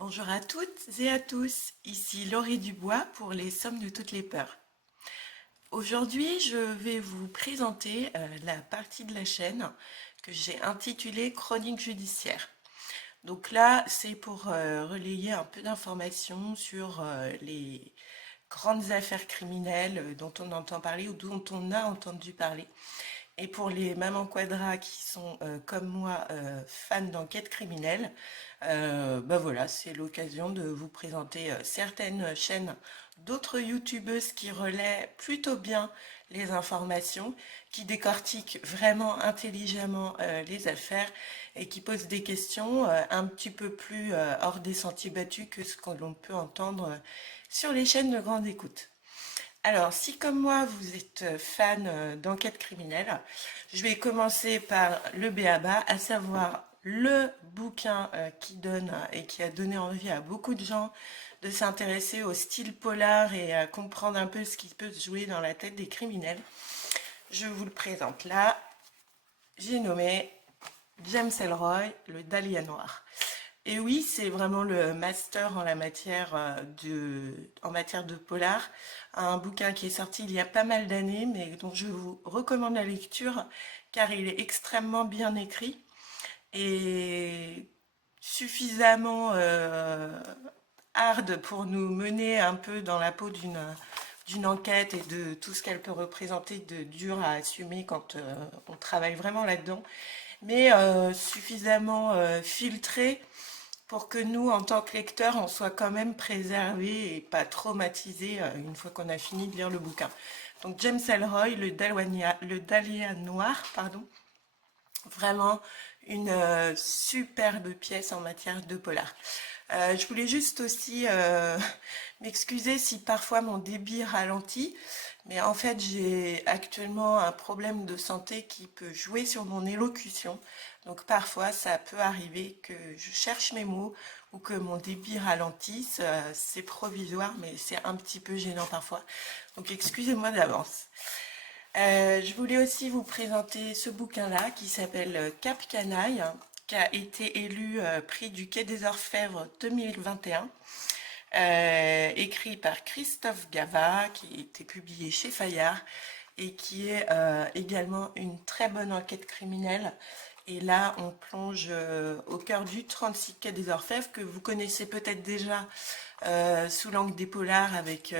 Bonjour à toutes et à tous, ici Laurie Dubois pour les Sommes de toutes les peurs. Aujourd'hui, je vais vous présenter la partie de la chaîne que j'ai intitulée Chronique judiciaire. Donc là, c'est pour relayer un peu d'informations sur les grandes affaires criminelles dont on entend parler ou dont on a entendu parler. Et pour les mamans quadra qui sont comme moi fans d'enquête criminelle, bah voilà, c'est l'occasion de vous présenter certaines chaînes d'autres youtubeuses qui relaient plutôt bien les informations, qui décortiquent vraiment intelligemment les affaires et qui posent des questions un petit peu plus hors des sentiers battus que ce que l'on peut entendre sur les chaînes de grande écoute. Alors, si comme moi vous êtes fan d'enquête criminelle, je vais commencer par le b.a.-ba, à savoir le bouquin qui donne et qui a donné envie à beaucoup de gens de s'intéresser au style polar et à comprendre un peu ce qui peut se jouer dans la tête des criminels. Je vous le présente là. J'ai nommé James Ellroy, le Dahlia noir. Et oui, c'est vraiment le master en la matière en matière de polar. Un bouquin qui est sorti il y a pas mal d'années, mais dont je vous recommande la lecture car il est extrêmement bien écrit et suffisamment hard pour nous mener un peu dans la peau d'une enquête et de tout ce qu'elle peut représenter de dur à assumer quand on travaille vraiment là-dedans, mais suffisamment filtré pour que nous, en tant que lecteurs, on soit quand même préservés et pas traumatisés une fois qu'on a fini de lire le bouquin. Donc James Ellroy, le Dahlia noir, pardon, vraiment une superbe pièce en matière de polar. Je voulais juste aussi m'excuser si parfois mon débit ralentit, mais en fait j'ai actuellement un problème de santé qui peut jouer sur mon élocution. Donc parfois ça peut arriver que je cherche mes mots ou que mon débit ralentisse. C'est provisoire, mais c'est un petit peu gênant parfois. Donc excusez-moi d'avance. Je voulais aussi vous présenter ce bouquin-là qui s'appelle Cap Canaille, qui a été élu prix du Quai des Orfèvres 2021, écrit par Christophe Gava, qui a été publié chez Fayard et qui est également une très bonne enquête criminelle. Et là, on plonge au cœur du 36 Quai des Orfèvres, que vous connaissez peut-être déjà sous l'angle des polars avec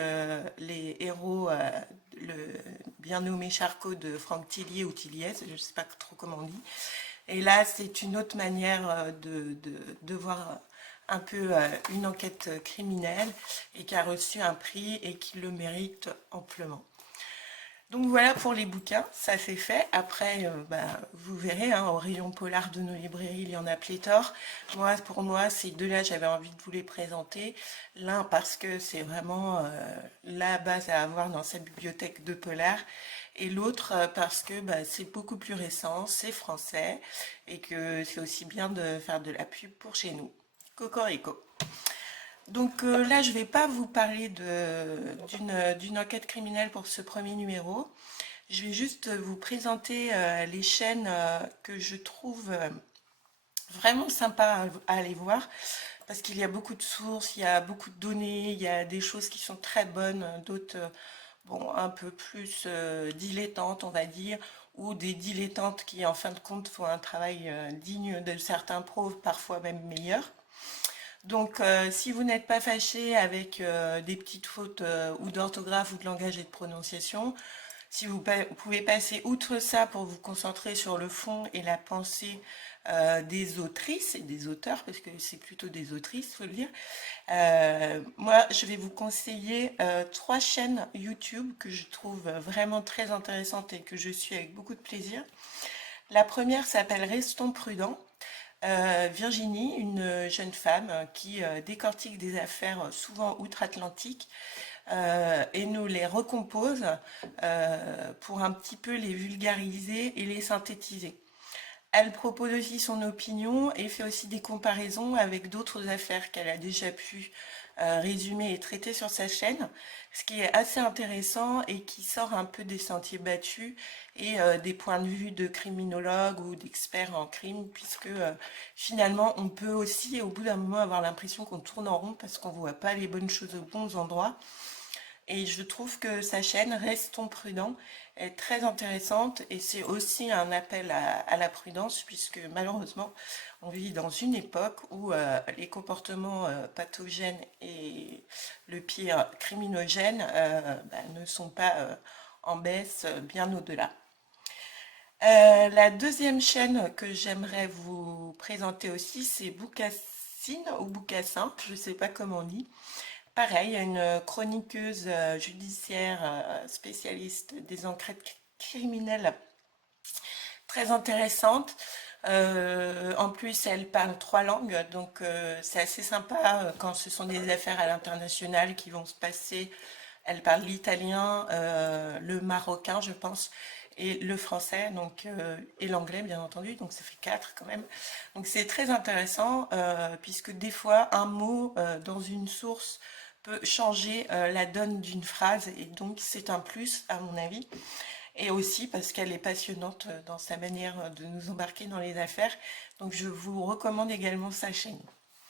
les héros, le bien nommé Charcot de Franck Tillier ou Tilliez, je ne sais pas trop comment on dit. Et là, c'est une autre manière de voir un peu une enquête criminelle et qui a reçu un prix et qui le mérite amplement. Donc voilà pour les bouquins, ça c'est fait. Après, vous verrez, hein, au rayon polar de nos librairies, il y en a pléthore. Pour moi, ces deux-là, j'avais envie de vous les présenter. L'un parce que c'est vraiment la base à avoir dans sa bibliothèque de polar. Et l'autre parce que c'est beaucoup plus récent, c'est français, et que c'est aussi bien de faire de la pub pour chez nous. Cocorico. Donc là, je ne vais pas vous parler d'une enquête criminelle pour ce premier numéro. Je vais juste vous présenter les chaînes que je trouve vraiment sympas à aller voir parce qu'il y a beaucoup de sources, il y a beaucoup de données, il y a des choses qui sont très bonnes, d'autres bon, un peu plus dilettantes, on va dire, ou des dilettantes qui, en fin de compte, font un travail digne de certains pros, parfois même meilleur. Donc, si vous n'êtes pas fâché avec des petites fautes ou d'orthographe ou de langage et de prononciation, si vous pouvez passer outre ça pour vous concentrer sur le fond et la pensée des autrices et des auteurs, parce que c'est plutôt des autrices, faut le dire, moi, je vais vous conseiller trois chaînes YouTube que je trouve vraiment très intéressantes et que je suis avec beaucoup de plaisir. La première s'appelle Restons prudents. Virginie, une jeune femme qui décortique des affaires souvent outre-Atlantique et nous les recompose pour un petit peu les vulgariser et les synthétiser. Elle propose aussi son opinion et fait aussi des comparaisons avec d'autres affaires qu'elle a déjà pu résumer et traiter sur sa chaîne, ce qui est assez intéressant et qui sort un peu des sentiers battus et des points de vue de criminologues ou d'experts en crime, puisque finalement on peut aussi au bout d'un moment avoir l'impression qu'on tourne en rond parce qu'on voit pas les bonnes choses aux bons endroits. Et je trouve que sa chaîne Restons prudents est très intéressante et c'est aussi un appel à la prudence puisque malheureusement on vit dans une époque où les comportements pathogènes et le pire criminogène ne sont pas en baisse bien au-delà. La deuxième chaîne que j'aimerais vous présenter aussi, c'est Boucassine ou Boucassin, je ne sais pas comment on dit. Pareil, une chroniqueuse judiciaire spécialiste des enquêtes criminelles très intéressante. En plus, elle parle 3 langues, donc c'est assez sympa quand ce sont des affaires à l'international qui vont se passer. Elle parle l'italien, le marocain, je pense, et le français, donc et l'anglais, bien entendu. Donc ça fait 4 quand même. Donc c'est très intéressant puisque des fois un mot dans une source peut changer la donne d'une phrase et donc c'est un plus à mon avis. Et aussi parce qu'elle est passionnante dans sa manière de nous embarquer dans les affaires. Donc je vous recommande également sa chaîne.